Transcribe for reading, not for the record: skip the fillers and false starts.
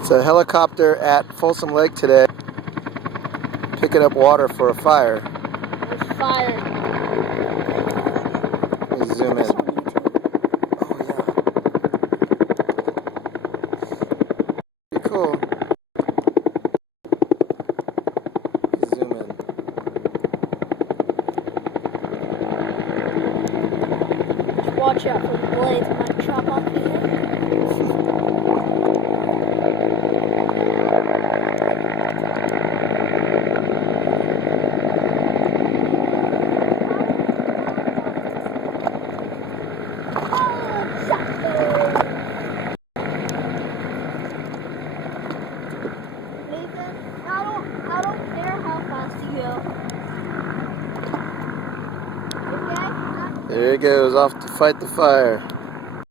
It's a helicopter at Folsom Lake today, picking up water for a fire. There's fire. Let me zoom in. Oh yeah. Pretty cool. Zoom in. Just watch out for the blades. Might chop off your head. I don't care how fast you go. Okay? There he goes, off to fight the fire.